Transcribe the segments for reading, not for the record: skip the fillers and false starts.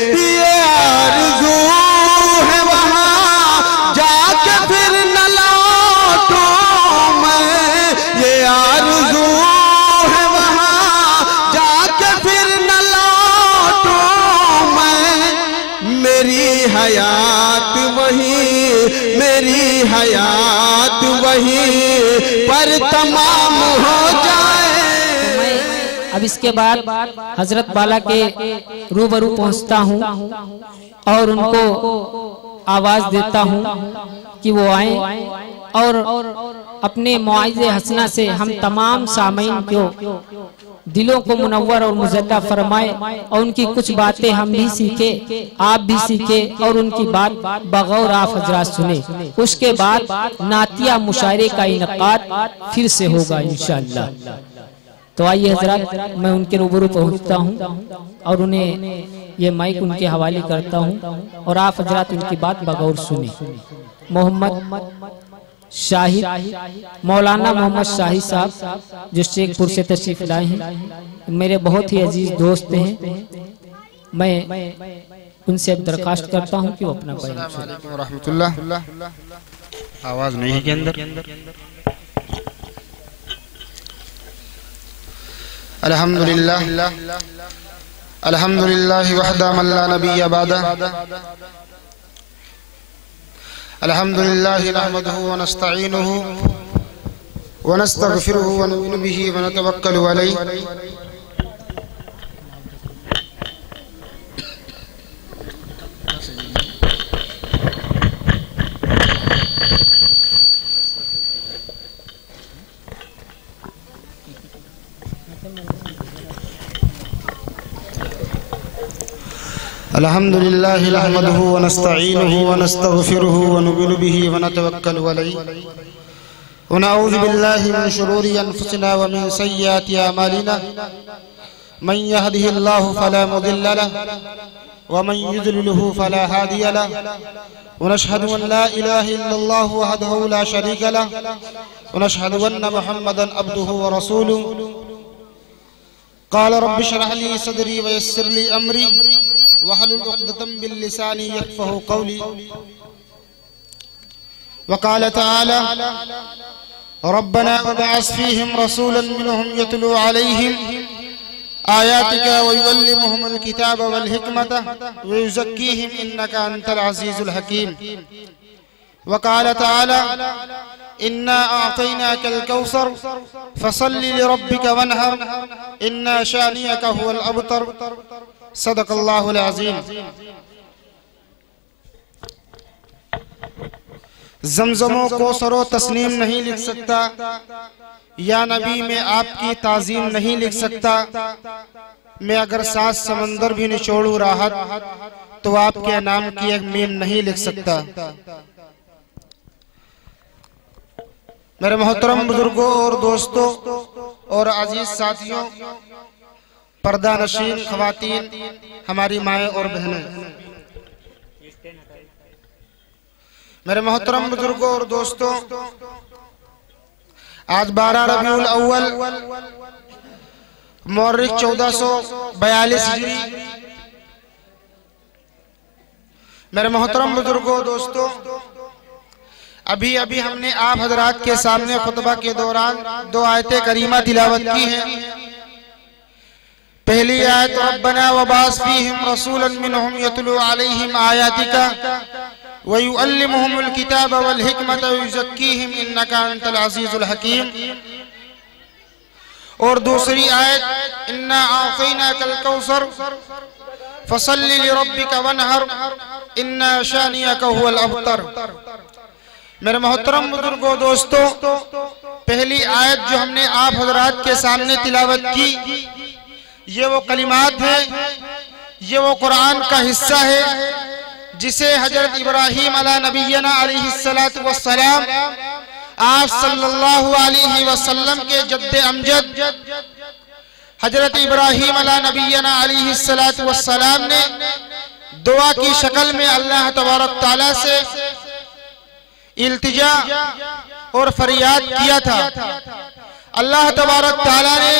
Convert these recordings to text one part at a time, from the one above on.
ये आरज़ू है वहाँ जाके फिर न लौटूं मैं, ये आरज़ू है वहाँ जाके फिर न लौटूं मैं। मेरी हयात वही, मेरी हयात वही पर तमाम हो जाए। अब इसके बाद हजरत बाला के रूबरू पहुंचता हूं और उनको आवाज देता हूं कि वो आए और अपने मुआइज़े हसना से हम तमाम सामीन को दिलों को मुनव्वर और मुज़द्दा फरमाए और उनकी कुछ बातें हम भी सीखे, आप भी सीखे और उनकी बात बगौर आप हजरात सुने। उसके बाद नातिया मुशायरे का इनकाद फिर से होगा इंशाअल्लाह। तो आइए हजरात, मैं उनके रूबरू पहुंचता हूं और उन्हें ये माइक उनके हवाले करता हूं और आप हजरात उनकी बात बगौर सुने। मोहम्मद शाहिद, मौलाना मोहम्मद शाहिद साहब जो शेखपुर से तशरीफ लाए हैं, मेरे बहुत ही अजीज दोस्त हैं। मैं उनसे अब दरखास्त करता हूं कि वो अपना बयान। रहमतुल्लाह, आवाज नहीं है के अंदर। अल्हम्दुलिल्लाह, अल्हम्दुलिल्लाह वहदा मन ला नबिय्य बअदा, अल्हम्दुलिल्लाह नहमदुहु व नस्तईनुहु व नस्तगफिरुहु व नु'मिनु बिही व नतवक्कलु अलैहि। अल्हम्दुलिल्लाह नहमदुहु व नस्तईनुहु व नस्तगफिरुहु व नु'मिनु बिही व नतवक्कलु अलैहि व नऊज़ु बिल्लाहि मिन शुरूरि अनफुसिना व मिन सय्यिआति अमालिना मन यहदिहिल्लाहु फला मुदिल्ल लहु व मन युद्लिलहु फला हादिय लहु व नशहदु अन ला इलाहा इल्लल्लाहु वहदहु ला शरीका लहु व नशहदु अन्न मुहम्मदन अब्दुहु व रसूलुहु। क़ाल रब्बि इश्रह ली सदरी व यस्सिर ली अमरी वहलुल उक़दतम मिन लिसानी यफ़क़हू क़ौली। वक़ाल तआला रब्बना वबअस फ़ीहिम रसूलन मिनहुम यतलू अलैहिम आयातिका व युअल्लिमुहुमुल किताब वल हिकमत व युज़क्कीहिम इन्नका अंतल अज़ीज़ुल हकीम। वक़ाल तआला इन्ना अअतैनाकल कौसर फसल्लि लिरब्बिका वन्हर इन्ना शानिअका हुवल अबतर। सदक़ल्लाहुल अज़ीम। ज़मज़मो कौसरो तस्नीम नहीं लिख सकता, या नबी में आपकी ताज़ीम नहीं लिख सकता। मैं अगर 7 समंदर भी निचोड़ू राहत तो आपके नाम की एक मीम नहीं लिख सकता। मेरे मोहतरम बुजुर्गों और दोस्तों और अजीज साथियों, पर्दा नशीन ख़वातीन, हमारी माएँ और बहनें, मेरे मोहतरम बुजुर्गों और दोस्तों, आज 12 रबीउल अव्वल मौर्रिख 1442 हिजरी। मेरे मोहतरम बुजुर्गों दोस्तों, अभी अभी हमने आप हजरात के सामने खुतबा के दौरान 2 आयतें करीमा तिलावत की हैं। पहली आयत रब्बना वबास फीहिम रसूलन मिनहुम यतलू अलैहिम आयातिका व युअल्लिमुहुमुल किताब वल हिकमत व युज़क्कीहिम इन्नका अंतल अज़ीज़ुल हकीम। और दूसरी आयत इन्ना आतैनाकल कौसर फसल्लि लिरब्बिका वन्हर इन्ना शानिअका हुवल अबतर। मेरे मोहतरम बुजुर्गों दोस्तों, पहली आयत जो हमने आप हजरात के सामने तिलावत की, ये वो कलिमात है, ये वो कुरान का हिस्सा है जिसे हजरत इब्राहीम अला नबीना अलैहिस्सलातु वस्सलाम आप सल्लल्लाहु अलैहि वसल्लम के जद्दे अमजद हजरत इब्राहीम अला नबीना अलैहिस्सलातु वस्सलाम ने दुआ की शक्ल में अल्लाह तबारक तआला से इल्तिजा और फरियाद किया था। अल्लाह तबारक तआला ने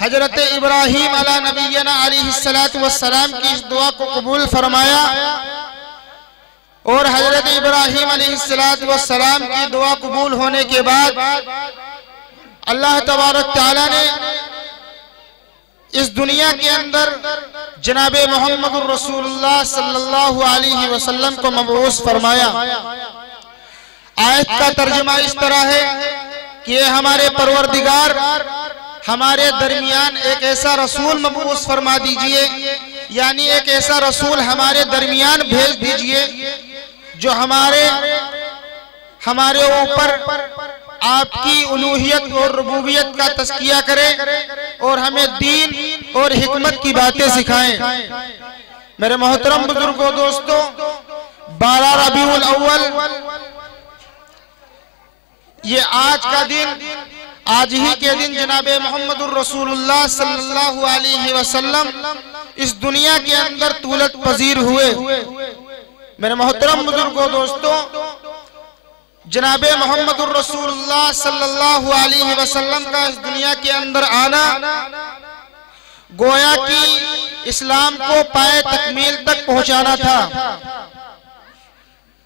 हजरत इब्राहीम अला नबीना अलैहिस्सलातु वस्सलाम की इस दुआ को कबूल फरमाया और हजरत इब्राहीम अलैहिस्सलातु वस्सलाम की दुआ कबूल होने के बाद अल्लाह तबारक तआला ने इस दुनिया के अंदर जनाबे मोहम्मद रसूलुल्लाह सल्लल्लाहु अलैहि वसल्लम को मबऊस फरमाया। आयत का तर्जुमा इस तरह है कि ये हमारे परवरदिगार हमारे दरमियान एक ऐसा रसूल मबऊस फरमा दीजिए, यानी एक ऐसा रसूल हमारे दरमियान भेज दीजिए जो हमारे ऊपर आपकी उलूहियत और रुबूबियत का तस्किया करे और हमें दीन और हिकमत की बातें सिखाएं। मेरे मोहतरम बुजुर्गों, दोस्तों, 12 रबीउल अव्वल ये आज का दिन, आज ही के दिन जनाबे मोहम्मदुर रसूलुल्लाह सल्लल्लाहु अलैहि वसल्लम इस दुनिया के अंदर तूलत पजीर हुए। मेरे मोहतरम बुजुर्गों, दोस्तों, जनाबे मोहम्मदुर रसूलुल्लाह सल्लल्लाहु अलैहि वसल्लम का इस दुनिया के अंदर आना गोया कि इस्लाम को पाए तकमील तक पहुंचाना था।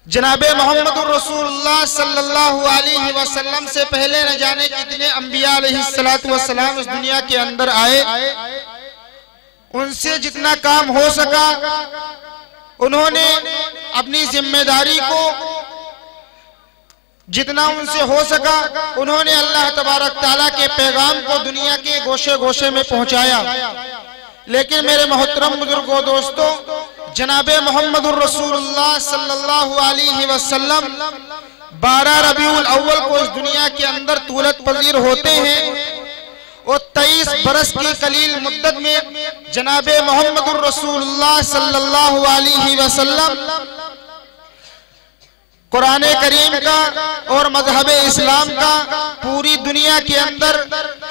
जनाबे मोहम्मदुर रसूलुल्लाह सल्लल्लाहु अलैहि वसल्लम से पहले न जाने कितने अंबिया अलैहिस्सलातु वस्सलाम इस दुनिया के अंदर आए। उनसे जितना काम हो सका उन्होंने अपनी जिम्मेदारी को जितना उनसे हो सका उन्होंने अल्लाह तबारक ताला के पैगाम को दुनिया के गोशे गोशे में पहुंचाया। लेकिन मेरे मोहतरम बुजुर्गों, दोस्तों, जनाबे मोहम्मदुर रसूलुल्लाह सल्लल्लाहु अलैहि वसल्लम 12 रबीउल अव्वल को इस दुनिया के अंदर तूलत पजीर होते हैं और 23 बरस की कलील मुद्दत में जनाबे मोहम्मदुर रसूलुल्लाह सल्लल्लाहु अलैहि वसल्लम कुरान करीम का और मजहब इस्लाम का पूरी दुनिया के अंदर,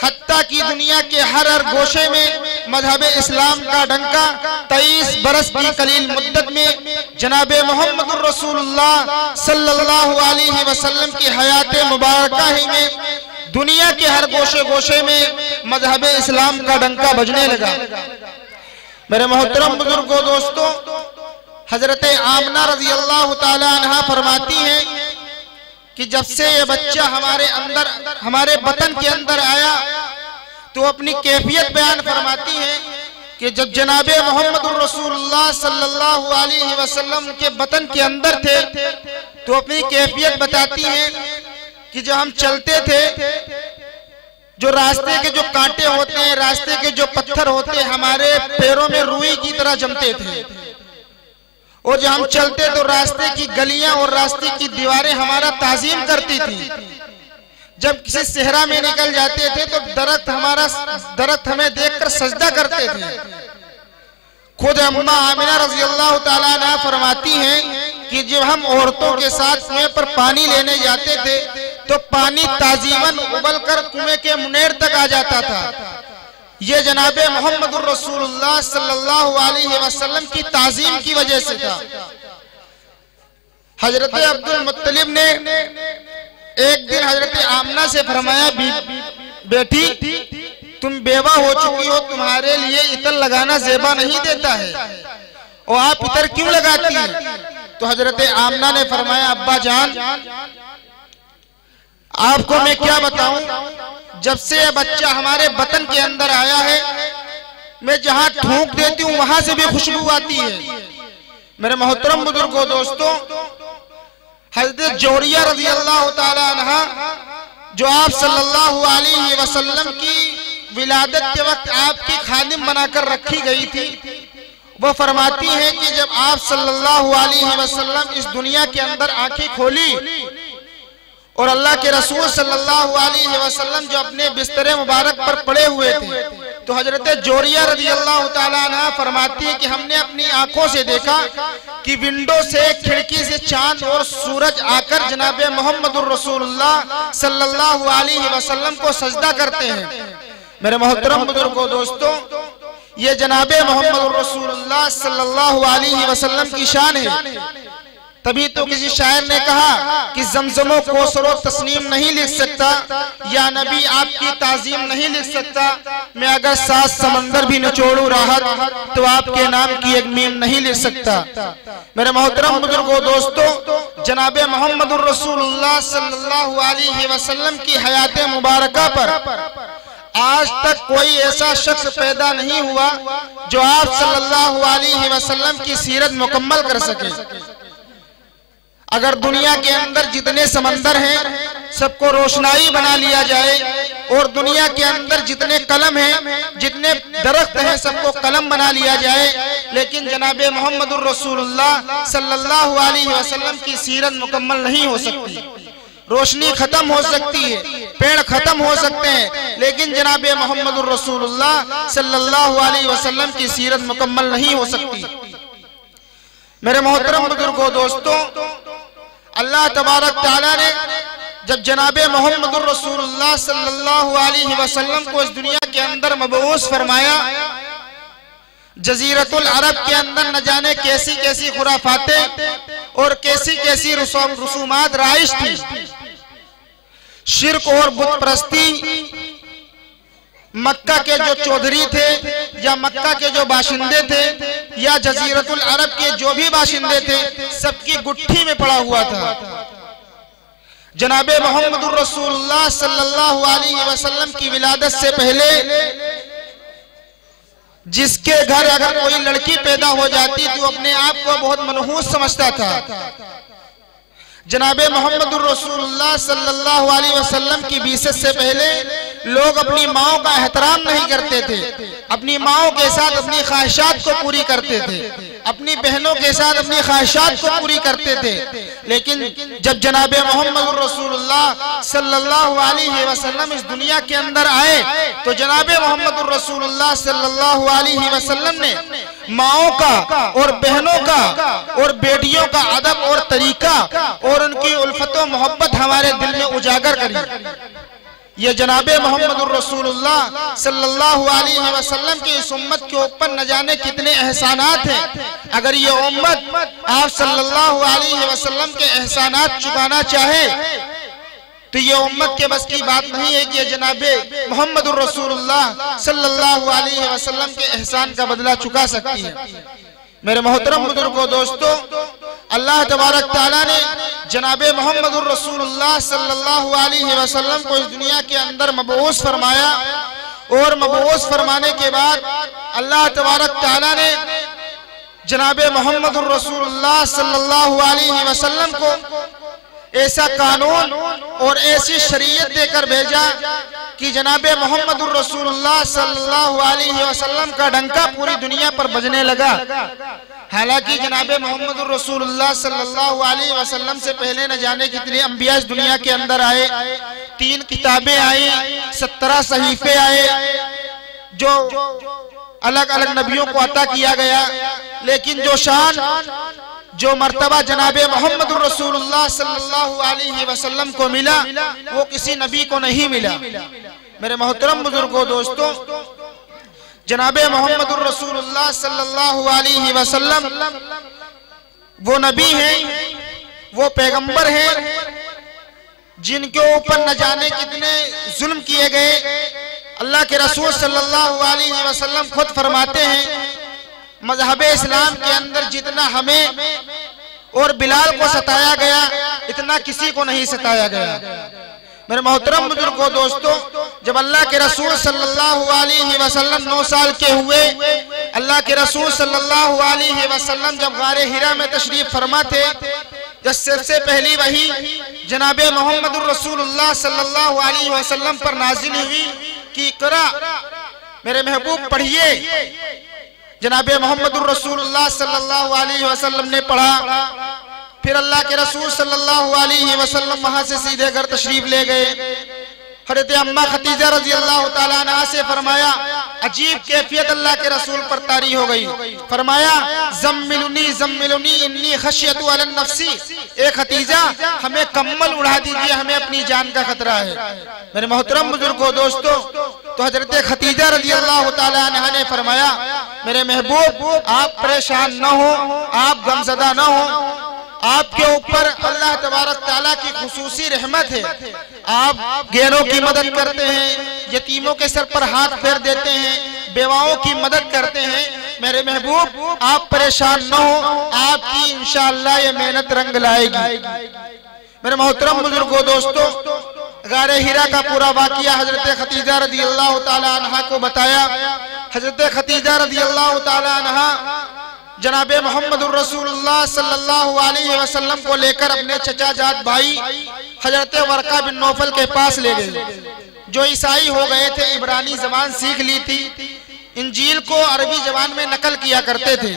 हत्ता की दुनिया के हर गोशे में मजहब इस्लाम का डंका 23 बरस की कलील मुद्दत में जनाबे मोहम्मदुर रसूलुल्लाह सल्लल्लाहु अलैहि वसल्लम की हयात मुबारका ही में दुनिया के हर गोशे गोशे में मजहब इस्लाम का डंका बजने लगा। मेरे मोहतरम बुजुर्गों, दोस्तों, हजरत आमना रजी अल्लाह ताला अन्हा फरमाती हैं कि जब से ये बच्चा हमारे अंदर, हमारे बतन के अंदर आया तो अपनी कैफियत बयान फरमाती हैं कि जब जनाबे मोहम्मदुर रसूलुल्लाह सल्लल्लाहु अलैहि वसल्लम के बतन के अंदर थे तो अपनी कैफियत बताती हैं कि जब हम चलते थे, जो रास्ते के जो कांटे होते हैं, रास्ते के जो पत्थर होते हैं, हमारे पैरों में रुई की तरह जमते थे और जब हम चलते तो रास्ते की गलियां और रास्ते की दीवारें हमारा ताजीम करती थी। जब किसी सहरा में निकल जाते थे तो दरख्त हमें देखकर सजदा करते थे। खुद अम्मा आमिना रजी अल्लाह ताला अन्हा फरमाती हैं कि जब हम औरतों के साथ कुएं पर पानी लेने जाते थे तो पानी ताजीमन उबलकर कुएं के मुनेर तक आ जाता था। ये जनाबे मोहम्मदुर रसूलुल्लाह सल्लल्लाहु अलैहि वसल्लम की ताजीम की वजह से था। हजरत अब्दुल मुत्तलिब ने एक दिन हजरत आमना से फरमाया, बेटी तुम बेवा हो चुकी हो, तुम्हारे लिए इतर लगाना ज़ेबा नहीं देता है और आप इतर क्यों लगाती हैं? तो हजरत आमना ने फरमाया, अब्बा जान आपको मैं क्या बताऊं, जब से यह बच्चा हमारे बतन के अंदर आया है मैं जहां थूक देती हूं वहां से भी खुशबू आती है। मेरे मोहतरम बुजुर्गों, दोस्तों, हजरत जोरिया रजी अल्लाह ताला अन्हा जो आप सल्लल्लाहु अलैहि वसल्लम की विलादत के वक्त आपकी खादिम बनाकर रखी गई थी, वो फरमाती हैं कि जब आप सल्लल्लाहु अलैहि वसल्लम इस दुनिया के अंदर आंखें खोली और अल्लाह के रसूल सल्लल्लाहु अलैहि वसल्लम जो अपने बिस्तरे मुबारक पर पड़े हुए थे तो हजरत जोरिया रजी अल्लाह ताला अन्हा फरमाती है कि हमने अपनी आंखों से देखा कि विंडो से, खिड़की से चांद और सूरज आकर जनाबे मोहम्मदुर रसूलुल्लाह सल्लल्लाहु अलैहि वसल्लम को सजदा करते हैं। मेरे मोहतरम बुजुर्गों, दोस्तों, ये जनाबे मोहम्मदुर रसूलुल्लाह सल्लल्लाहु अलैहि वसल्लम की शान है तभी तो किसी शायर ने कहा कि ज़मज़मो कोसरो तस्नीम नहीं लिख सकता, या नबी आपकी ताज़ीम नहीं लिख सकता। मैं अगर 7 समंदर भी निचोड़ूं राहत, तो आपके नाम की एक मीम नहीं लिख सकता। मेरे मोहतरम बुजुर्गों दोस्तों, जनाबे मोहम्मदुर रसूलुल्लाह सल्लल्लाहु अलैहि वसल्लम की हयात मुबारका पर आज तक कोई ऐसा शख्स पैदा नहीं हुआ जो आप सल्लल्लाहु अलैहि वसल्लम की सीरत मुकम्मल कर सके। अगर दुनिया के अंदर जितने समंदर हैं सबको रोशनाई बना लिया जाए, और दुनिया के अंदर जितने कलम हैं, जितने दरख्त हैं, सबको कलम बना लिया जाए, लेकिन जनाबे मोहम्मदुर रसूलुल्लाह सल्लल्लाहु अलैहि वसल्लम की सीरत मुकम्मल नहीं हो सकती। रोशनी खत्म हो सकती है, पेड़ खत्म हो सकते हैं, लेकिन जनाबे मोहम्मदुर रसूलुल्लाह सल्लल्लाहु अलैहि वसल्लम की सीरत मुकम्मल नहीं हो सकती। मेरे मोहतरम बुजुर्गों दोस्तों, अल्लाह तबारक तआला ने जब जनाबे मोहम्मदुर रसूलुल्लाह सल्लल्लाहु अलैहि वसल्लम को इस दुनिया के अंदर मबऊस फरमाया, जजीरतुल अरब के अंदर न जाने कैसी कैसी खुराफातें और कैसी कैसी रसूमात राइज थी। शिर्क और बुत परस्ती मक्का के जो चौधरी थे, या मक्का के जो बाशिंदे थे, या जजीरतुल अरब के जो भी बाशिंदे थे, सबकी गुट्ठी में पड़ा हुआ था। जनाबे मोहम्मदुर रसूलुल्लाह सल्लल्लाहु अलैहि वसल्लम की विलादत से पहले जिसके घर अगर कोई लड़की पैदा हो जाती तो अपने आप को बहुत मनहूस समझता था। जनाबे मोहम्मदुर रसूलुल्लाह सल्लल्लाहु अलैहि वसल्लम की बीसत से पहले लोग अपनी माओं का एहतराम नहीं करते थे, अपनी माओं के साथ अपनी ख्वाहिशात को पूरी करते थे, अपनी बहनों के साथ अपनी ख्वाहिशात को पूरी करते थे। लेकिन जब जनाबे मोहम्मदुर रसूलुल्लाह सल्लल्लाहु अलैहि वसल्लम इस दुनिया के अंदर आए, तो जनाबे मोहम्मदुर रसूलुल्लाह सल्लल्लाहु अलैहि वसल्लम ने माओं का और बहनों का और बेटियों का अदब और तरीका और उनकी उल्फत व मोहब्बत हमारे दिल में उजागर करी। ये जनाबे मोहम्मदुर रसूलुल्लाह सल्लल्लाहु अलैहि वसल्लम की इस उम्मत के ऊपर न जाने कितने एहसानात हैं। अगर ये उम्मत आप सल्लल्लाहु अलैहि वसल्लम के एहसानात चुकाना चाहे तो ये उम्मत के बस की बात नहीं है कि ये जनाबे मोहम्मदुर रसूलुल्लाह सल्लल्लाहु अलैहि वसल्लम के एहसान का बदला चुका सकती है। मेरे मोहतरम बुजुर्गों दोस्तों, अल्लाह तबारक तआला ने जनाबे मोहम्मदुर रसूलुल्लाह सल्लल्लाहु अलैहि वसल्लम को इस दुनिया के अंदर मबऊस फरमाया, और मबऊस फरमाने के बाद अल्लाह तबारक तआला ने जनाबे मोहम्मदुर रसूलुल्लाह सल्लल्लाहु अलैहि वसल्लम को ऐसा कानून और ऐसी शरीयत देकर भेजा कि जनाबे मोहम्मदुर रसूलुल्लाह सल्लल्लाहु अलैहि वसल्लम का डंका पूरी दुनिया पर बजने लगा। हालांकि जनाबे मोहम्मदुर रसूलुल्लाह सल्लल्लाहु अलैहि वसल्लम से पहले न जाने कितने अंबिया इस दुनिया के अंदर आए, 3 किताबें आई, 17 सहीफे आए जो अलग अलग नबियों को अता किया गया, लेकिन जो शान जो मर्तबा जनाबे मोहम्मदुर रसूलुल्लाह सल्लल्लाहु अलैहि वसल्लम को मिला वो किसी नबी को नहीं मिला। मेरे मोहतरम बुजुर्गों दोस्तों, जनाबे मोहम्मदुर रसूलुल्लाह सल्लल्लाहु अलैहि वसल्लम वो नबी हैं, वो पैगंबर हैं जिनके ऊपर न जाने कितने जुल्म किए गए। अल्लाह के रसूल सल्लल्लाहु अलैहि वसल्लम खुद फरमाते हैं, मज़हबे इस्लाम के अंदर जितना हमें और बिलाल को सताया गया इतना किसी को नहीं सताया गया। मेरे मोहतरम बुजुर्गों दोस्तों, जब अल्लाह के रसूल सल्लल्लाहु अलैहि वसल्लम 9 साल के हुए, अल्लाह के रसूल सल्लल्लाहु अलैहि वसल्लम जब गारे हिरा में तशरीफ फरमा थे, जब सबसे पहली वही जनाबे मोहम्मदुर रसूलुल्लाह सल्लल्लाहु अलैहि वसल्लम पर नाजिल हुई कि इक़रा, मेरे महबूब पढ़िए। जनाबे मोहम्मदुर रसूलुल्लाह सल्लल्लाहु अलैहि वसल्लम ने पढ़ा, फिर अल्लाह के रसूल सल्लल्लाहु अलैहि वसल्लम वहां से सीधे घर तशरीफ ले गए। हज़रत अम्मा खदीजा रज़ी अल्लाह ताला अन्हा से फरमाया, अजीब कैफियत अल्लाह के रसूल पर तारी हो गई। फरमाया, ज़म्मिलुनी ज़म्मिलुनी इन्नी खशियतु अला नफ्सी, ए खदीजा हमें कम्बल उड़ा दीजिए, हमें अपनी जान का खतरा है। मेरे मोहतरम बुजुर्गों दोस्तों, तो हज़रत खदीजा रज़ी अल्लाह ताला अन्हा ने फरमाया, मेरे महबूब आप परेशान न हो, आप गमज़दा न हो, आपके ऊपर अल्लाह तबारक ताला की खुसूसी रहमत है। आप गैरों की मदद करते हैं, यतीमों के सर पर हाथ फेर देते हैं, बेवाओं की मदद करते हैं। मेरे महबूब आप परेशान न हो, आपकी इंशाअल्लाह ये मेहनत रंग लाएगी। मेरे मोहतरम बुजुर्गों, दोस्तों, गारे हिरा का पूरा वाकिया हजरत खतीजा रज़ी अल्लाह ताला अन्हा को बताया। हजरत खतीजा रज़ी अल्लाह ताला अन्हा जनाबे मोहम्मदुर रसूलुल्लाह सल्लल्लाहु अलैहि वसल्लम को लेकर अपने चचा जात भाई हजरत वर्का बिन नौफल के पास ले गए, जो ईसाई हो गए थे, इब्रानी जबान सीख ली थी, इंजील को अरबी जबान में नकल किया करते थे।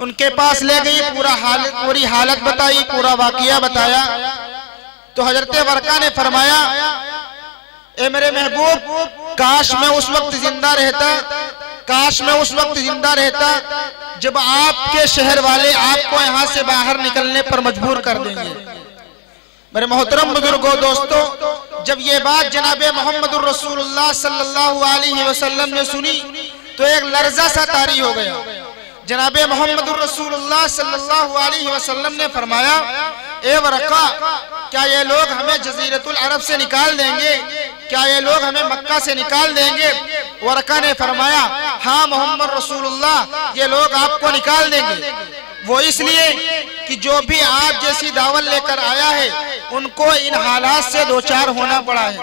उनके पास ले गई, पूरी हालत बताई, पूरा वाकिया बताया। तो हजरत वर्का ने फरमाया, ए मेरे महबूब, काश मैं उस वक्त जिंदा रहता, काश मैं उस वक्त जिंदा रहता जब आपके शहर वाले आपको यहाँ से बाहर निकलने पर मजबूर कर देंगे। मेरे मोहतरम बुजुर्गों, दोस्तों, जब ये बात जनाबे मोहम्मदुर रसूलुल्लाह सल्लल्लाहु अलैहि वसल्लम ने सुनी तो एक लर्जा सा तारी हो गया। जनाबे मोहम्मदुर रसूलुल्लाह सल्लल्लाहु अलैहि वसल्लम ने फरमाया, ए वर्का, क्या ये लोग हमें जजीरतुल अरब से निकाल देंगे? क्या ये लोग हमें मक्का से निकाल देंगे? वर्का ने फरमाया, हाँ मोहम्मद रसूलुल्लाह, ये लोग आपको निकाल देंगे। वो इसलिए कि जो भी आप जैसी दावत लेकर आया है उनको इन हालात से दो चार होना पड़ा है।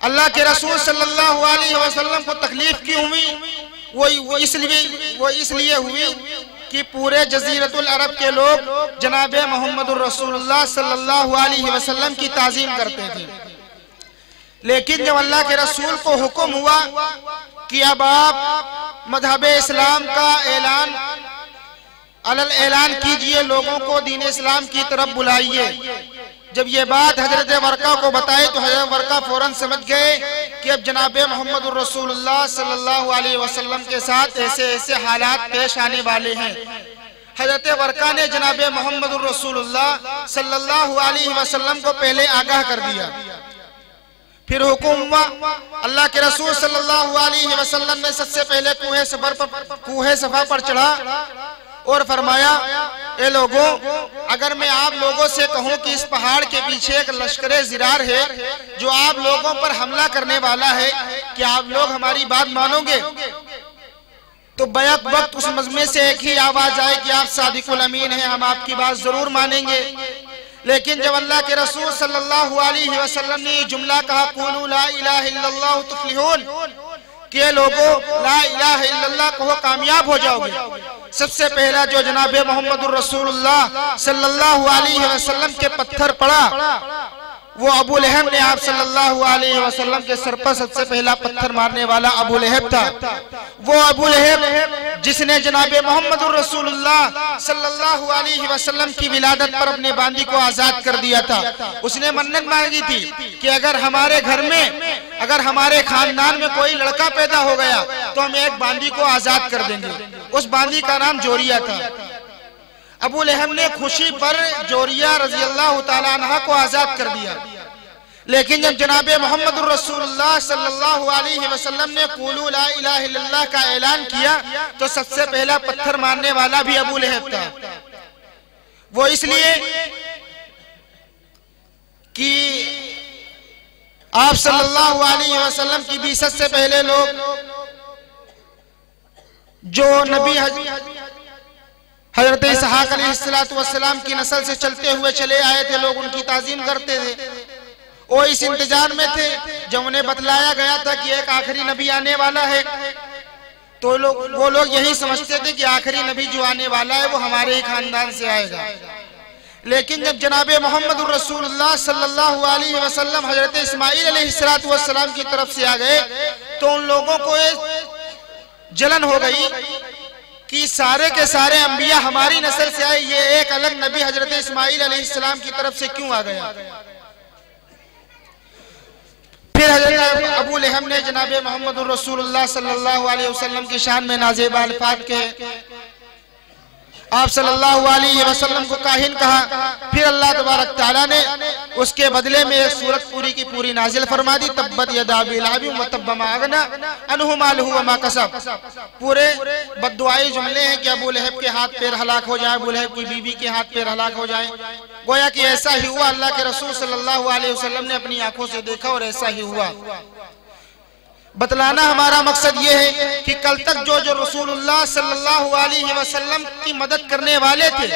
अल्लाह के रसूल सल्लल्लाहु अलैहि वसल्लम को तकलीफ क्यों हुई? वो इसलिए हुई कि पूरे जजीरतुल अरब के लोग जनाबे मोहम्मदुर रसूलुल्लाह सल्लल्लाहु अलैहि वसल्लम की ताज़ीम करते थे। लेकिन जब अल्लाह के रसूल को हुक्म हुआ कि अब आप मज़हबे इस्लाम का ऐलान कीजिए, लोगों को दीन इस्लाम की तरफ बुलाइए। जब ये बात हजरत वर्का को बताई तो हजरत वर्का फौरन समझ गए कि अब जनाबे मोहम्मदुर रसूलुल्लाह सल्लल्लाहु अलैहि वसल्लम के साथ ऐसे ऐसे हालात पेश आने वाले हैं। हजरत वर्का ने जनाबे मोहम्मदुर रसूलुल्लाह सल्लल्लाहु अलैहि वसल्लम को पहले आगाह कर दिया। फिर हुक्म हुआ, अल्लाह के रसूल सल्लल्लाहु अलैहि वसल्लम ने सबसे पहले कूहे सफा पर चढ़ा और फरमाया, ए लोगों, अगर मैं आप लोगों से कहूं कि इस पहाड़ के पीछे एक लश्करे ज़िरार है जो आप लोगों पर हमला करने वाला है, क्या आप लोग हमारी बात मानोगे? तो बैक वक्त उस मजमे से एक ही आवाज आए कि आप सादिकुल अमीन हैं, हम आपकी बात जरूर मानेंगे। लेकिन जब अल्लाह के रसूल सल्लल्लाहु अलैहि वसल्लम ने जुमला कहा, कुलू ला इलाहा इल्लल्लाह तुफ्लिहून, कि लोगों ला इलाहा इल्लल्लाह कहो कामयाब हो जाओगे, सबसे पहला जो जनाबे मोहम्मदुर रसूलुल्लाह सल्लल्लाहु अलैहि वसल्लम के पत्थर पड़ा वो अबू लहब ने आप सल्लल्लाहु अलैहि वसल्लम के सर पर सबसे पहला पत्थर मारने वाला अबू लहब था। वो अबू लहब जिसने जनाबे मोहम्मदुर रसूलुल्लाह सल्लल्लाहु अलैहि वसल्लम की विलादत पर अपने बांदी को आजाद कर दिया था। उसने मन्नत मांगी थी कि अगर हमारे घर में, अगर हमारे खानदान में कोई लड़का पैदा हो गया तो हम एक बांदी को आजाद कर देंगे। उस बांदी का नाम जोरिया था। अबू लहब ने खुशी पर जोरिया रज़ी अल्लाह ताला अन्हा को आजाद कर दिया। लेकिन जब जनाबे मोहम्मदुर रसूलुल्लाह सल्लल्लाहु अलैहि वसल्लम ने कुलू ला इलाहा इल्लल्लाह का ऐलान किया तो सबसे पहला पत्थर मारने वाला भी अबू लहब था। वो इसलिए कि आप सल्लल्लाहु अलैहि वसल्लम की बिसत से पहले लोग जो नबी हजरत इसहाक अलैहिस्सलाम की नस्ल से चलते हुए चले आए थे, लोग उनकी ताजीम करते थे। वो इस इंतजार में थे जब उन्हें बतलाया गया था कि एक आखिरी नबी आने वाला है, तो वो लोग यही समझते थे कि आखिरी नबी जो आने वाला है वो हमारे ही खानदान से आएगा। लेकिन जब जनाबे मोहम्मदुर रसूलुल्लाह सल्लल्लाहु अलैहि वसल्लम हजरत इस्माईल अलैहिस्सलाम की तरफ से आ गए तो उन लोगों को जलन हो गई कि सारे के सारे अंबिया हमारी नस्ल से आए, ये एक अलग नबी हजरत इस्माईल अलैहिस्सलाम की तरफ से क्यों आ गया। फिर हजरत अबू लहब ने जनाबे मोहम्मदुर रसूलुल्लाह सल्लल्लाहु अलैहि वसल्लम की शान में नाज़ेबा अल्फाज के, आप सल्लल्लाहु अलैहि वसल्लम को काहिन कहा। फिर अल्लाह तबारक तआला ने उसके बदले में एक सूरत पूरी की पूरी नाजिल फरमा दी, तब्बत यदा अबी लहब व तब्ब मा अगना अन्हु मालुहु व मा कसब। पूरे बद्दुआई जुमले हैं कि अबू लहब के हाथ पैर हलाक हो जाए, अबू लहब की बीबी के हाथ पैर हलाक हो जाए। गोया कि ऐसा ही हुआ, अल्लाह के रसूल सल्लल्लाहु अलैहि वसल्लम ने अपनी आंखों से देखा और ऐसा ही हुआ। बतलाना हमारा मकसद ये है कि कल तक जो रसूलुल्लाह सल्लल्लाहु अलैहि वसल्लम की मदद करने वाले थे,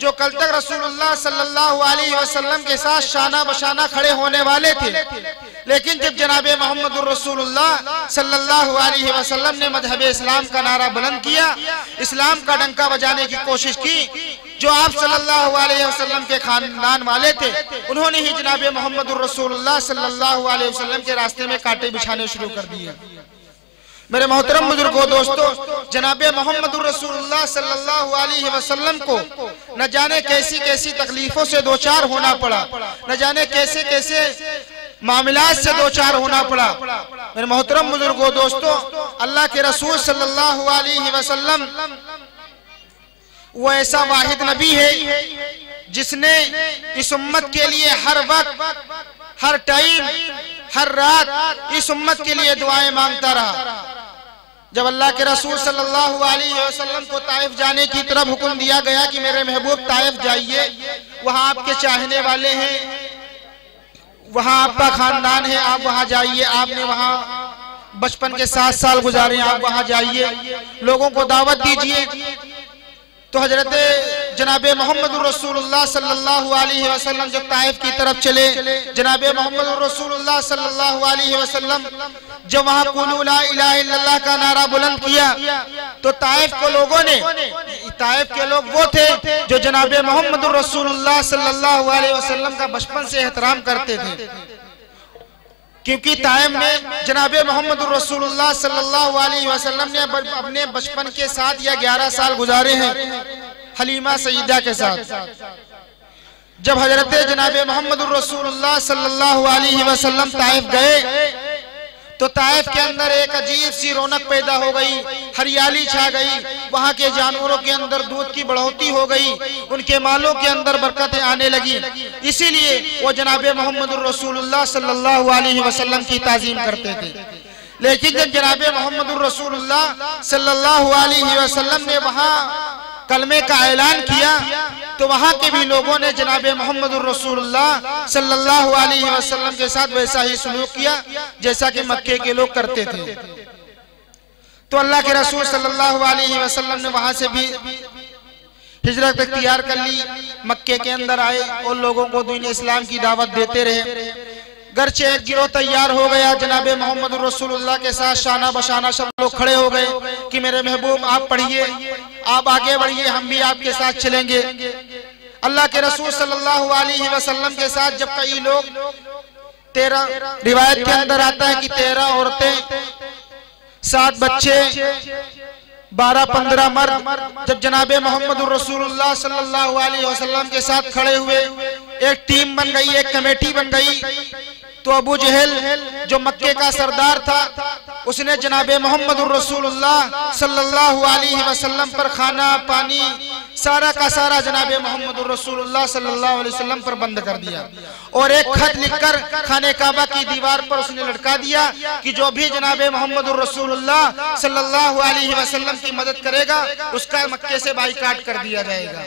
जो कल तक रसूलुल्लाह सल्लल्लाहु अलैहि वसल्लम के साथ शाना बशाना खड़े होने वाले थे, लेकिन जब जनाबे मोहम्मदुर रसूलुल्लाह सल्लल्लाहु अलैहि वसल्लम ने मजहब इस्लाम का नारा बुलंद किया, इस्लाम का डंका बजाने की कोशिश की, जो आप सल्लल्लाहु अलैहि वसल्लम के खानदान वाले थे, उन्होंने ही जनाबे मोहम्मदुर रसूलुल्लाह सल्लल्लाहु अलैहि वसल्लम के रास्ते में कांटे बिछाने शुरू कर दिए। मेरे मोहतरम बुजुर्गों, दोस्तों, जनाबे मोहम्मदुर रसूलुल्लाह सल्लल्लाहु अलैहि वसल्लम को न जाने कैसी कैसी तकलीफों से दो चार होना पड़ा, न जाने कैसे कैसे मामलात से दो चार होना पड़ा। मेरे मोहतरम बुजुर्गों, दोस्तों, अल्लाह के रसूल सल्लल्लाहु अलैहि वसल्लम वो ऐसा वाहिद नबी है जिसने इस उम्मत के लिए हर वक्त, हर टाइम, हर रात इस उम्मत के लिए दुआएं मांगता रहा। जब अल्लाह के रसूल सल्लल्लाहु अलैहि वसल्लम को ताइफ जाने की तरफ हुक्म दिया गया कि मेरे महबूब ताइफ जाइए, वहां आपके चाहने वाले हैं, वहां आपका खानदान है, आप वहां जाइए, आपने वहां बचपन के 7 साल गुजारे, आप वहां जाइए, लोगों को दावत दीजिए। तो हजरत जनाबे मोहम्मदुर रसूलुल्लाह सल्लल्लाहु अलैहि वसल्लम जब ताइफ की तरफ चले, जनाबे मोहम्मदुर रसूलुल्लाह सल्लल्लाहु अलैहि वसल्लम जब वहां कुलू ला इलाहा इल्लल्लाह का नारा बुलंद किया, तो ताइफ के लोगों ने, ताइफ के लोग वो थे जो जनाबे मोहम्मदुर रसूलुल्लाह सल्लल्लाहु अलैहि वसल्लम का बचपन से एहतराम करते थे, क्योंकि ताइफ में जनाबे मोहम्मदुर रसूलुल्लाह सल्लल्लाहु अलैहि वसल्लम ने अपने बचपन के साथ या 11 साल गुजारे हैं हलीमा सईदा के साथ। जब हजरत जनाबे मोहम्मदुर रसूलुल्लाह सल्लल्लाहु अलैहि वसल्लम ताइफ गए, तो ताइफ के अंदर एक अजीब सी रौनक पैदा हो गई, हरियाली छा गई, वहां के जानवरों के अंदर दूध की बढ़ोतरी हो गई, उनके मालों के अंदर बरकतें आने लगी। इसीलिए वो जनाबे मोहम्मदुर रसूलुल्लाह सल्लल्लाहु अलैहि वसल्लम की ताजीम करते थे। लेकिन जब जनाबे मोहम्मदुर रसूलुल्लाह सल्लल्लाहु अलैहि वसल्लम ने वहां कलमे का ऐलान किया, तो वहां के भी लोगों ने जनाबे मोहम्मदुर रसूलुल्लाह सल्लल्लाहु अलैहि वसल्लम के साथ वैसा ही सलूक किया जैसा कि मक्के के लोग करते थे। तो अल्लाह के रसूल सल्लल्लाहु अलैहि वसल्लम ने वहां से भी हिजरत इख्तियार कर ली, मक्के के अंदर आए और लोगों को दीन इस्लाम की दावत देते रहे। गर्चे एक गिरोह तैयार हो गया, जनाबे मोहम्मदुर रसूलुल्लाह के साथ शाना बशाना सब लोग खड़े हो गए कि मेरे महबूब आप पढ़िए, आप आगे बढ़िए, हम भी आपके साथ चलेंगे। अल्लाह के रसूल सल्लल्लाहु अलैहि वसल्लम के साथ जब कई लोग, 13 रिवायत के अंदर आता है कि 13 औरतें, 7 बच्चे, 12-15 मर्द जब जनाबे मोहम्मदुर रसूलुल्लाह सल्लल्लाहु अलैहि वसल्लम के साथ खड़े हुए, एक टीम बन गई, एक कमेटी बन गई। तो अबू जहल जो मक्के का सरदार था, उसने जनाबे मोहम्मदुर रसूलुल्लाह सल्लल्लाहु अलैहि वसल्लम पर खाना पानी सारा का सारा जनाबे मोहम्मदुर रसूलुल्लाह सल्लल्लाहु अलैहि वसल्लम पर बंद कर दिया, और एक खत लिखकर खाने काबा की दीवार पर उसने लटका दिया कि जो भी जनाबे मोहम्मदुर रसूलुल्लाह सल्लल्लाहु अलैहि वसल्लम की मदद करेगा उसका मक्के से बाइकाट कर दिया जाएगा।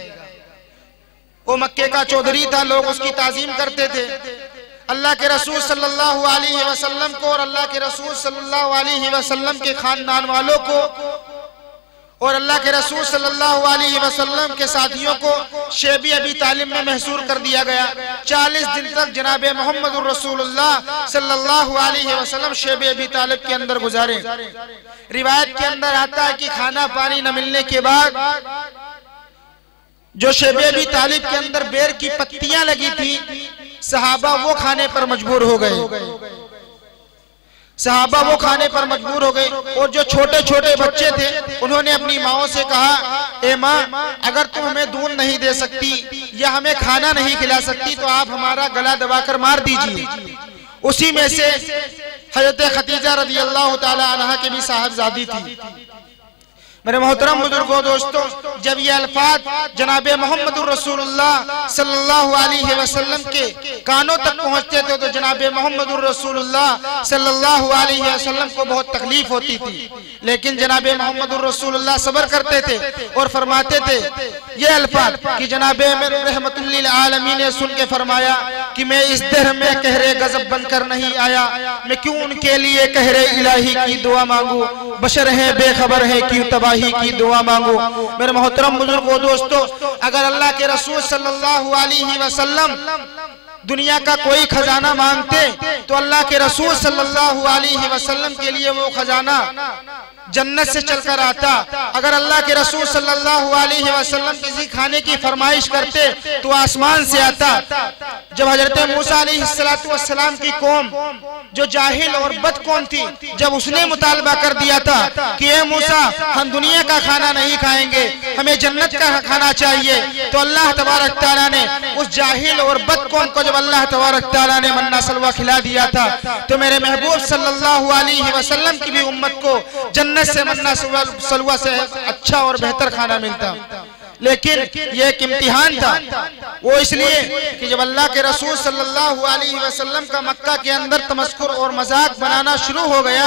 वो मक्के का चौधरी था, लोग उसकी ताजीम करते थे। अल्लाह के रसूल सल्लल्लाहु अलैहि वसल्लम को और अल्लाह के रसूल सल्लल्लाहु अलैहि वसल्लम के खानदान वालों को और अल्लाह के रसूल सल्लल्लाहु अलैहि वसल्लम के साथियों को शेबी अबी तालिब में महसूर कर दिया गया। 40 दिन तक जनाबे मोहम्मदुर रसूलुल्लाह सल्लल्लाहु अलैहि वसल्लम शेबी अबी तालिब के अंदर गुजारे। रिवायत के अंदर आता है कि खाना पानी न मिलने के बाद जो शेबे अबी तालिब के अंदर बेर की पत्तियां लगी थी, सहाबा वो खाने पर मजबूर हो गए, सहाबा वो खाने पर मजबूर हो गए। और जो छोटे छोटे बच्चे थे उन्होंने अपनी माओ से कहा, ए माँ, अगर तुम हमें दूध नहीं दे सकती या हमें खाना नहीं खिला सकती तो आप हमारा गला दबाकर मार दीजिए। उसी में से हजरत खदीजा रज़ियल्लाहु ताला अन्हा के भी साहबजादी थी। मेरे मोहतरम बुजुर्गों दोस्तों, जब ये अल्फाज जनाबे मोहम्मदुर रसूलुल्लाह सल्लल्लाहु अलैहि वसल्लम के कानों तक पहुंचते थे तो जनाबे मोहम्मदुर रसूलुल्लाह सल्लल्लाहु अलैहि वसल्लम को बहुत तकलीफ होती थी, लेकिन जनाबे मोहम्मदुर रसूलुल्लाह सब्र करते थे और फरमाते थे ये अल्फाज कि जनाबे रहमतुल लिल आलमीन ने सुन के फरमाया कि मैं इस दर में कहरे गजब बनकर नहीं आया, मैं क्यों उनके लिए कहरे इलाही की दुआ मांगू, बशर है बेखबर है क्यों तबाही की दुआ मांगू। मेरे मोहतरम बुजुर्गों दोस्तों, अगर अल्लाह के रसूल सल्लल्लाहु अलैहि वसल्लम दुनिया का कोई खजाना मांगते तो अल्लाह के रसूल सल्लल्लाहु अलैहि वसल्लम के लिए वो खजाना जन्नत से चलकर आता। अगर अल्लाह के रसूल सल्लल्लाहु अलैहि वसल्लम किसी खाने की फरमाइश करते तो आसमान से आता। जब हजरत मूसा अलैहिस्सलातु वस्सलाम की कौम जो जाहिल और बद कौम थी, जब उसने मुतालबा कर दिया था कि ए मूसा हम दुनिया का खाना नहीं खाएंगे, हमें जन्नत का खाना चाहिए, तो अल्लाह तबारक तआला ने उस जाहिल और बद कौम को जब अल्लाह तबारक तआला ने मन्ना सलवा खिला दिया था तो मेरे महबूब सल्लल्लाहु अलैहि वसल्लम की भी उम्मत को जन्नत से मन्ना सलवा से अच्छा और बेहतर खाना मिलता। लेकिन यह एक इम्तिहान था, वो इसलिए कि जब अल्लाह के रसूल सल्लल्लाहु अलैहि वसल्लम का मक्का के अंदर तमस्कुर और मजाक बनाना शुरू हो गया,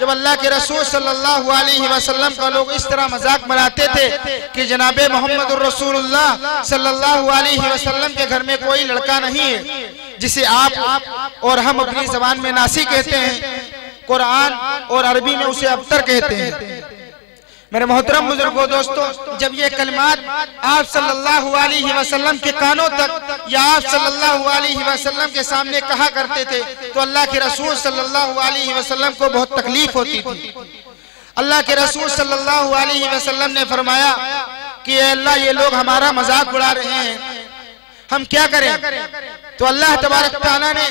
जब अल्लाह के रसूल सल्लल्लाहु अलैहि वसल्लम का लोग इस तरह मजाक बनाते थे कि जनाबे मोहम्मदुर रसूलुल्लाह सल्लल्लाहु अलैहि वसल्लम के घर में कोई लड़का नहीं है जिसे आप और हम अपनी जबान में नासी कहते हैं, कुरान और अरबी में उसे अब्तर कहते हैं। मेरे मोहतरम बुजुर्गों दोस्तों, जब ये कलिमात आप सल्लल्लाहु अलैहि वसल्लम के कानों तक या आप सल्लल्लाहु अलैहि वसल्लम के सामने कहा करते थे तो अल्लाह के रसूल सल्लल्लाहु अलैहि वसल्लम को बहुत तकलीफ होती थी। अल्लाह के रसूल सल्लल्लाहु अलैहि वसल्लम ने फरमाया कि अल्लाह ये लोग हमारा मजाक उड़ा रहे हैं, हम क्या करें? तो अल्लाह तबारक तआला ने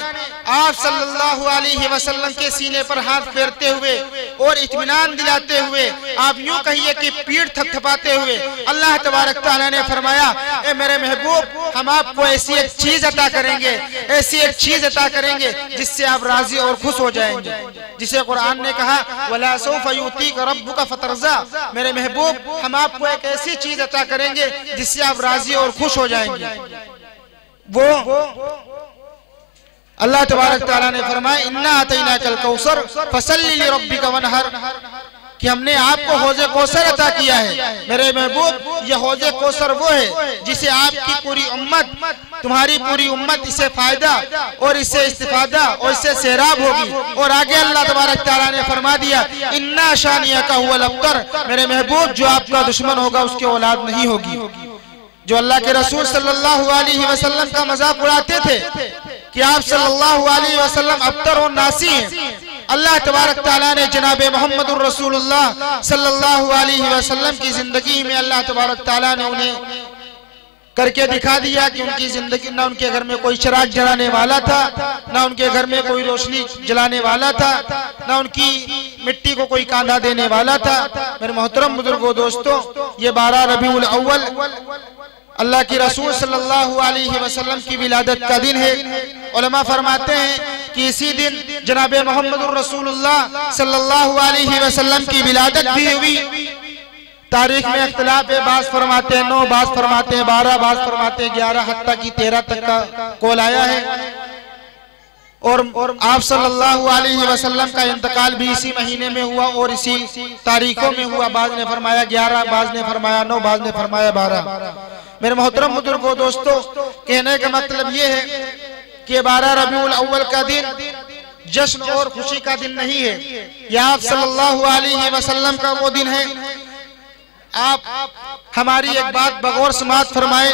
आप सल्लल्लाहु अलैहि वसल्लम के सीने पर हाथ फेरते हुए और इत्मीनान दिलाते हुए, आप यूं कहिए कि पीठ थपथपाते हुए अल्लाह तबारक तआला ने फरमाया, ए मेरे महबूब हम आपको ऐसी एक चीज अता करेंगे, ऐसी एक चीज अता करेंगे जिससे आप राजी और खुश हो जाएंगे, जिसे कुरान ने कहा वला सौफा युतीका रब्बुका फतरजा। मेरे महबूब हम आपको एक ऐसी चीज अता करेंगे जिससे आप राजी और खुश हो जाएंगे। वो अल्लाह तबारक तआला ने फरमाया इन्ना अतैनाकल कौसर फसल्ली लिरब्बिका वनहर, कि हमने आपको हौज़े कौसर अता किया है। मेरे महबूब ये हौज़े कौसर वो है जिसे आपकी पूरी उम्मत, तुम्हारी पूरी उम्मत इससे फायदा और इससे इस्तिफादा और इससे सैराब होगी। और आगे अल्लाह तबारक तआला ने फरमा दिया इन्ना शानियका हुवल अब्तर, मेरे महबूब जो आपका दुश्मन होगा उसकी औलाद नहीं होगी। जो अल्लाह के रसूल सल्लल्लाहु अलैहि वसल्लम का मजाक उड़ाते थे कि आप सल्लल्लाहु अलैहि वसल्लम अब्तर और नासी हैं, अल्लाह तबारक तआला ने जनाबे मोहम्मदुर रसूलुल्लाह सल्लल्लाहु अलैहि वसल्लम की जिंदगी में अल्लाह तबारक तआला ने उन्हें करके दिखा दिया कि उनकी जिंदगी, ना उनके घर में कोई चिराग जलाने वाला था, ना उनके घर में कोई रोशनी जलाने वाला था, ना उनकी मिट्टी को कोई कांधा देने वाला था। मेरे मोहतरम बुजुर्गों दोस्तों, ये 12 रबीउल अव्वल अल्लाह के रसूल सल्लल्लाहु अलैहि वसल्लम की विलादत का दिन है। उलमा फरमाते हैं कि इसी दिन जनाबे मोहम्मदुर रसूलुल्लाह सल्लल्लाहु अलैहि वसल्लम की विलादत भी हुई। तारीख में इख्तिलाफ है, बाज़ फरमाते हैं 9, बाज़ फरमाते हैं 12, बाज़ फरमाते हैं 11, हत्ता की 13 तक का कौल आया है। और आप सल्लल्लाहु अलैहि वसल्लम का इंतकाल भी इसी महीने में हुआ और इसी तारीखों में हुआ। बाज़ ने फरमाया 11, बाज़ ने फरमाया 9, बाज़ ने फरमाया 12। मेरे मोहतरम बुजुर्गों दोस्तों, कहने का मतलब ये है कि 12 रबीउल अव्वल का दिन जश्न और खुशी का दिन नहीं है, यह आप सल्लल्लाहु अलैहि वसल्लम का वो दिन है। आप हमारी एक बात बगौर समात फरमाए,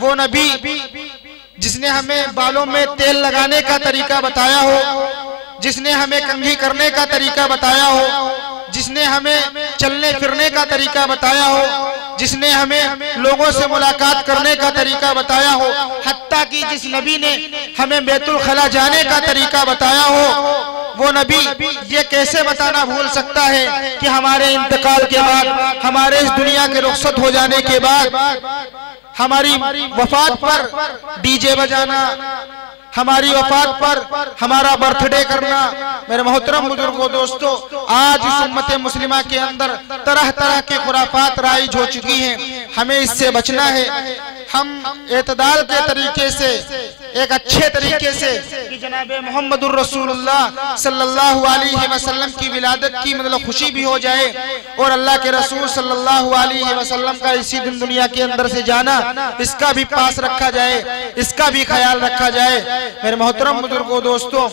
वो नबी जिसने हमें बालों में तेल लगाने का तरीका बताया हो, जिसने हमें कंघी करने का तरीका बताया हो, जिसने हमें चलने फिरने का तरीका बताया हो, जिसने हमें लोगों से मुलाकात करने का तरीका बताया हो, हत्ता कि जिस नबी ने हमें बैतुल खला जाने का तरीका बताया हो, वो नबी ये कैसे बताना भूल सकता है कि हमारे इंतकाल के बाद, हमारे इस दुनिया के रुखसत हो जाने के बाद, हमारी वफात पर डीजे बजाना, हमारी वफात पर हमारा बर्थडे करना। मेरे मोहतरम बुजुर्गों दोस्तों, आज इस उम्मत मुस्लिमा के अंदर तरह तरह के खुराफात राइज हो चुकी हैं, हमें इससे बचना है। हम एतदाल के तरीके से, एक अच्छे तरीके से कि जनाब मोहम्मदुर रसूलुल्लाह सल्लल्लाहु अलैहि वसल्लम की विलादत की मतलब खुशी भी हो जाए और अल्लाह के रसूल सल्लल्लाहु अलैहि वसल्लम का इसी दिन दुनिया के अंदर से जाना, इसका भी पास रखा जाए, इसका भी ख्याल रखा जाए। मेरे मोहतरम बुजुर्गों दोस्तों,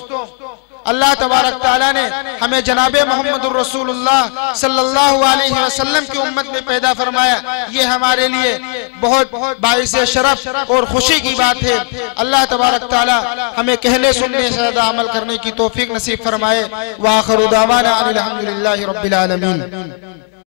अल्लाह तबारक ताला ने हमें जनाबे मोहम्मदुर रसूलुल्लाह सल्लल्लाहु अलैहि वसल्लम की उम्मत में पैदा फरमाया। ये हमारे लिए बहुत बाइस शरफ और खुशी की बात है। अल्लाह तबारक ताला हमें कहने सुनने से ज़्यादा अमल करने की तौफीक नसीब फरमाए। व आखिरु दावाना अनिल हम्दुलिल्लाहि रब्बिल आलमीन।